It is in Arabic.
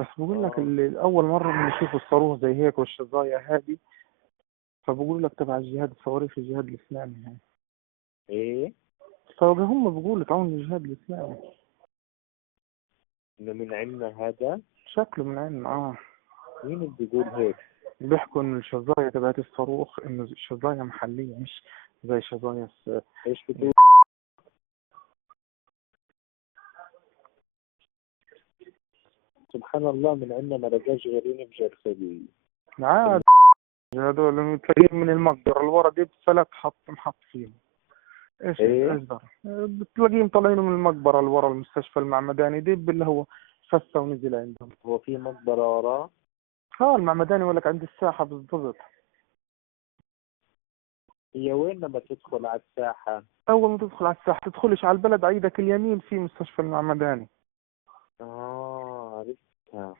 بس بقول لك اه. اللي أول مرة بنشوف الصاروخ زي هيك والشظايا هذه، فبقول لك تبع الجهاد الصواريخ الجهاد الإسلامي يعني. ايه؟ فهم بيقولوا تعاون الجهاد الإسلامي. انه من عندنا هذا؟ شكله من عين مين اللي بيقول هيك؟ بيحكوا إن الشظايا تبعت الصاروخ إنه الشظايا محلية، مش زي شظايا ايش بتقول؟ سبحان الله، من عندنا ما لقاش غيرين بجرثومة. عاد هذول تلاقيهم من المقدرة الورا دي بفلك محط فيهم. ايه؟ ايش ده؟ بتلاقيهم طالعين من المقبرة اللي ورا المستشفى المعمداني دي اللي هو فسه ونزل عندهم. هو في مقبرة وراه؟ اه المعمداني يقول لك عند الساحة بالضبط. هي وين لما تدخل على الساحة؟ أول ما تدخل على الساحة تدخلش على البلد، عيدك اليمين في مستشفى المعمداني. عرفتها.